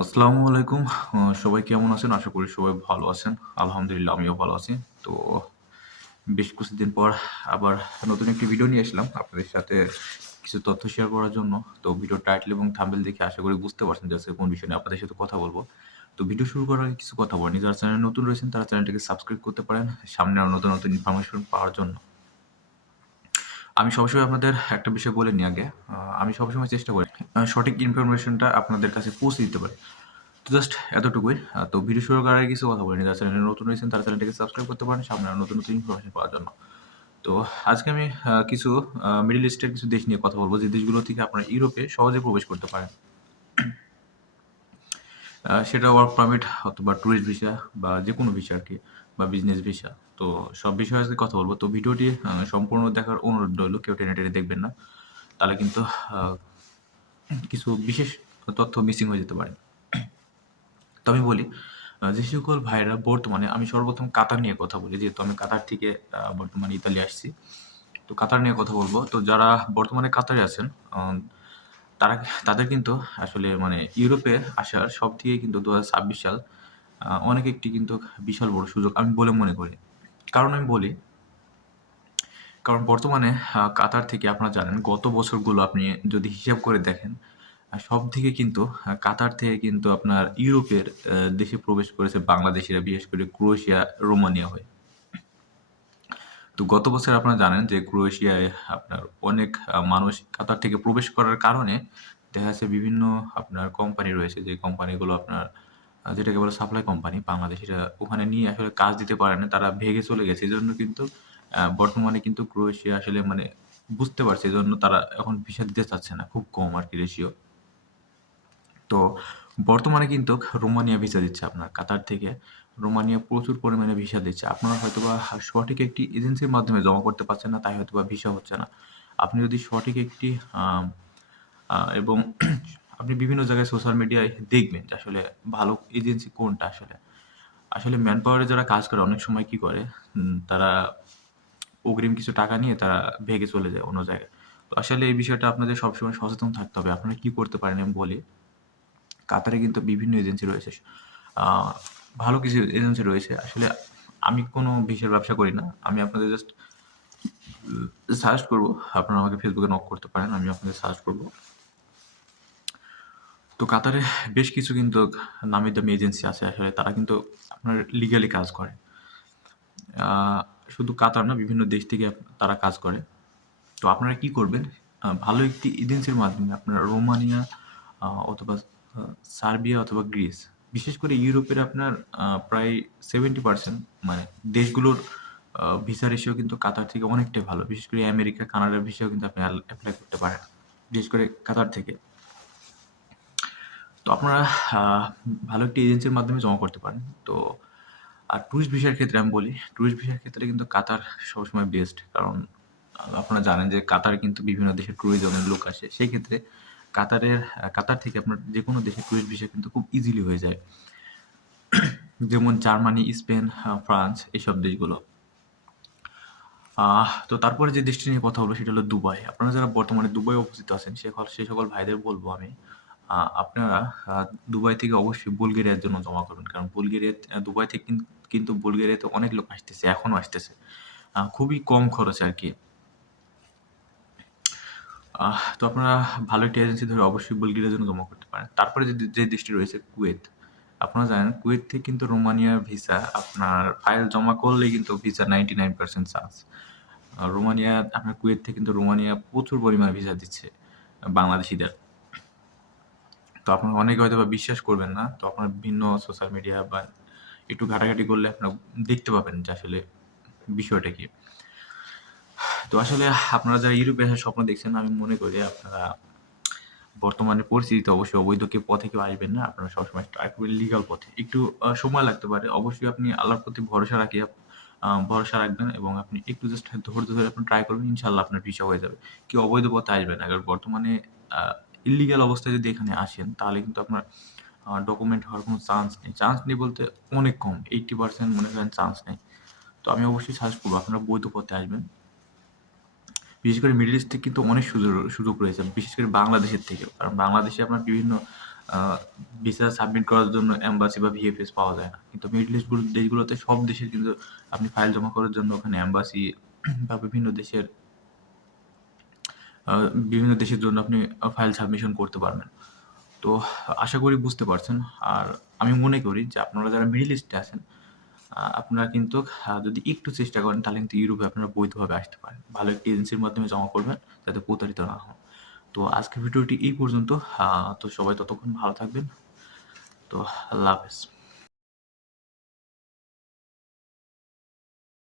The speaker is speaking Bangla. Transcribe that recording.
আসসালামু আলাইকুম। সবাই কেমন আছেন? আশা করি সবাই ভালো আছেন। আলহামদুলিল্লাহ আমিও ভালো আছি। তো বেশ কিছুদিন পর আবার নতুন একটি ভিডিও নিয়ে আসলাম আপনাদের সাথে কিছু তথ্য শেয়ার করার জন্য। তো ভিডিওর টাইটেল এবং থাম্বনেল দেখে আশা করি বুঝতে পারছেন যে আজকে কোন বিষয় নিয়ে আপনাদের সাথে কথা বলব তো ভিডিও শুরু করার আগে কিছু কথা বলে নিই। যারা চ্যানেলে নতুন রয়েছেন তারা চ্যানেলটিকে সাবস্ক্রাইব করতে পারেন সামনে আরও নতুন, নতুন ইনফরমেশন পাওয়ার জন্য। আমি সবসময় আপনাদের একটা বিষয় বলে নিই আগে। আমি সবসময় চেষ্টা করি সঠিক ইনফরমেশনটা আপনাদের কাছে পৌঁছে দিতে পারি। তো জাস্ট এতটুকুই। তো ভিডিও শুরু করার কিছু কথা বলিনি। যারা চ্যানেলে নতুন রয়েছেন তার চ্যানেলটিকে সাবস্ক্রাইব করতে পারেন সামনে নতুন, নতুন ইনফরমেশন পাওয়ার জন্য। তো আজকে আমি কিছু মিডল ইস্টের কিছু দেশ নিয়ে কথা বলব যে দেশগুলো থেকে আপনারা ইউরোপে সহজে প্রবেশ করতে পারেন। সেটা ওয়ার্ক পারমিট অথবা টুরিস্ট ভিসা বা যেকোনো ভিসা আর কি বা বিজনেস ভিসা। তো সব বিষয়ে আজকে কথা বলব তো ভিডিওটি সম্পূর্ণ দেখার অনুরোধ রইল। কেউ টেনে, টেনে দেখবেন না। তাহলে কিন্তু কিছু বিশেষ তথ্য মিসিং হয়ে যেতে পারে। তো আমি বলি যে সকল ভাইরা বর্তমানে আমি সর্বপ্রথম কাতার নিয়ে কথা বলি। যেহেতু আমি কাতার থেকে বর্তমানে ইতালি আসছি। তো কাতার নিয়ে কথা বলব তো যারা বর্তমানে কাতারে আছেন তারা তাদের কিন্তু আসলে মানে ইউরোপে আসার সবথেকে কিন্তু ২০২৬ সাল অনেক একটি কিন্তু বিশাল বড় সুযোগ আমি বলে মনে করি। কারণ আমি বলি কারণ বর্তমানে কাতার থেকে আপনারা জানেন গত বছরগুলো আপনি যদি হিসাব করে দেখেন সব থেকে কিন্তু কাতার থেকে কিন্তু আপনার ইউরোপের দেশে প্রবেশ করেছে বাংলাদেশিরা বিশেষ করে ক্রোয়েশিয়া, রোমানিয়া হয়ে। তো গত বছর আপনারা জানেন যে ক্রোয়েশিয়ায় আপনার অনেক মানুষ কাতার থেকে প্রবেশ করার কারণে দেখা যাচ্ছে বিভিন্ন আপনার কোম্পানি রয়েছে, যে কোম্পানিগুলো আপনার যেটাকে বলে সাপ্লাই কোম্পানি বাংলাদেশিরা ওখানে নিয়ে আসলে কাজ দিতে পারে না। তারা ভেগে চলে গেছে। এই জন্য কিন্তু বর্তমানে কিন্তু ক্রোয়েশিয়া আসলে মানে বুঝতে পারছে, এজন্য তারা এখন ভিসা দিতে চাচ্ছে না। খুব কম আরকি রেশিও। তো বর্তমানে কিন্তু রোমানিয়া ভিসা দিচ্ছে আপনার কাতার থেকে। রোমানিয়া প্রচুর পরিমাণে ভিসা দিচ্ছে। আপনারা হয়তোবা সঠিক একটি এজেন্সির মাধ্যমে জমা করতে পারছেন না, তাই হয়তোবা ভিসা হচ্ছে না। আপনি যদি সঠিক একটি এবং আপনি বিভিন্ন জায়গায় সোশ্যাল মিডিয়ায় দেখবেন যে আসলে ভালো এজেন্সি কোনটা আসলে। আসলে ম্যান পাওয়ারে যারা কাজ করে অনেক সময় কি করে তারা অগ্রিম কিছু টাকা নিয়ে তারা ভেগে চলে যায় অন্য জায়গায়। তো আসলে এই বিষয়টা আপনাদের সবসময় সচেতন থাকতে হবে। আপনারা কি করতে পারেন আমি বলি। কাতারে কিন্তু বিভিন্ন এজেন্সি রয়েছে। ভালো কিছু এজেন্সি রয়েছে। আসলে আমি কোনো ভিসার ব্যবসা করি না। আমি আপনাদের জাস্ট সাজেস্ট করব। আপনারা আমাকে ফেসবুকে নক করতে পারেন। আমি আপনাদের সাজেস্ট করব। তো কাতারে বেশ কিছু কিন্তু নামি দামি এজেন্সি আছে আসলে তারা কিন্তু আপনার লিগালি কাজ করে। শুধু কাতার না, বিভিন্ন দেশ থেকে তারা কাজ করে। তো আপনারা কি করবেন? ভালো একটি এজেন্সির মাধ্যমে আপনারা রোমানিয়া অথবা সার্বিয়া অথবা গ্রিস। বিশেষ করে ইউরোপের আপনার প্রায় 70% মানে দেশগুলোর ভিসা রেশিও কিন্তু কাতার থেকে অনেকটাই ভালো। বিশেষ করে আমেরিকা, কানাডার ভিসাও কিন্তু আপনি আল এপ্লাই করতে পারেন। বিশেষ করে কাতার থেকে। তো আপনারা ভালো একটি এজেন্সির মাধ্যমে জমা করতে পারেন। তো আর ট্যুরিস্ট ভিসার ক্ষেত্রে আমি বলি, টুরিস্ট ভিসার ক্ষেত্রে কিন্তু কাতার সবসময় বেস্ট। কারণ আপনারা জানেন যে কাতার কিন্তু বিভিন্ন দেশের ট্যুরিজমের লোক আসে। সেই ক্ষেত্রে কাতারের কাতার থেকে আপনার যে কোনো দেশের টুরিস্ট ভিসা কিন্তু খুব ইজিলি হয়ে যায়। যেমন জার্মানি, স্পেন, ফ্রান্স এইসব দেশগুলো। তো তারপরে যে দেশটি নিয়ে কথা বলব সেটা হলো দুবাই। আপনারা যারা বর্তমানে দুবাই অবস্থিত আছেন সে সকল সে সকল ভাইদের বলব আমি আপনারা দুবাই থেকে অবশ্যই বুলগেরিয়ার জন্য জমা করবেন। কারণ বুলগেরিয়া দুবাই থেকে কিন কিন্তু বুলগেরিয়াতে অনেক লোক আসতেছে, এখনও আসতেছে। খুবই কম খরচে আরকি। তো আপনারা ভালো একটি এজেন্সি ধরে অবশ্যই বুলগেরিয়ার জন্য জমা করতে পারেন। তারপরে যে যে দেশটি রয়েছে, কুয়েত। আপনারা জানেন, কুয়েত থেকে কিন্তু রোমানিয়ার ভিসা, আপনার ফাইল জমা করলেই কিন্তু ভিসা 99% চান্স। আ রোমানিয়া, আপনার কুয়েত থেকে কিন্তু রোমানিয়া প্রচুর পরিমাণে ভিসা দিচ্ছে বাংলাদেশিদের তো আপনারা অনেকে হয়তো বা বিশ্বাস করবেন না। তো আপনার বিভিন্ন সোশ্যাল মিডিয়া বা একটু ঘাটাঘাটি করলে আপনারা দেখতে পাবেন যে আসলে বিষয়টা কি। তো আসলে আপনারা যারা ইউরোপে আসার স্বপ্ন দেখছেন, আমি মনে করি আপনারা বর্তমানে পরিস্থিতিতে অবশ্যই অবৈধ কেউ পথে কেউ আসবেন না। আপনারা সবসময় ট্রাই করবেন লিগাল পথে। একটু সময় লাগতে পারে। অবশ্যই আপনি আল্লাহর প্রতি ভরসা রাখি ভরসা রাখবেন এবং আপনি একটু জাস্ট ধৈর্য ধরে আপনি ট্রাই করবেন। ইনশাআল্লাহ আপনার ভিসা হয়ে যাবে। কেউ অবৈধ পথে আসবেন না। কারণ বর্তমানে, আ ইল্লিগাল অবস্থায় যদি এখানে আসেন, তাহলে কিন্তু আপনার ডকুমেন্ট হওয়ার কোনো চান্স নেই। চান্স নেই বলতে অনেক কম। 80% মনে করেন চান্স নেই। তো আমি অবশ্যই সাজেস্ট করব, আপনারা বৈধ পথে আসবেন। বিশেষ করে মিডল ইস্টে কিন্তু অনেক সুযোগ সুযোগ রয়েছে। বিশেষ করে বাংলাদেশের থেকেও। কারণ বাংলাদেশে আপনার বিভিন্ন ভিসা সাবমিট করার জন্য অ্যাম্বাসি বা ভিএফএস পাওয়া যায় না কিন্তু মিডল ইস্ট দেশগুলোতে সব দেশের কিন্তু আপনি ফাইল জমা করার জন্য ওখানে অ্যাম্বাসি বা বিভিন্ন দেশের বিভিন্ন দেশের জন্য আপনি ফাইল সাবমিশন করতে পারবেন তো আশা করি বুঝতে পারছেন আর আমি মনে করি যে আপনারা যারা মিডল ইস্টে আছেন আপনারা কিন্তু যদি একটু চেষ্টা করেন, তাহলে কিন্তু ইউরোপে আপনারা বৈধভাবে আসতে পারেন। ভালো একটি এজেন্সির মাধ্যমে জমা করবেন, যাতে প্রতারিত না হন। তো আজকের ভিডিওটি এই পর্যন্ত। তো সবাই ততক্ষণ ভালো থাকবেন। তো আল্লাহ হাফেজ।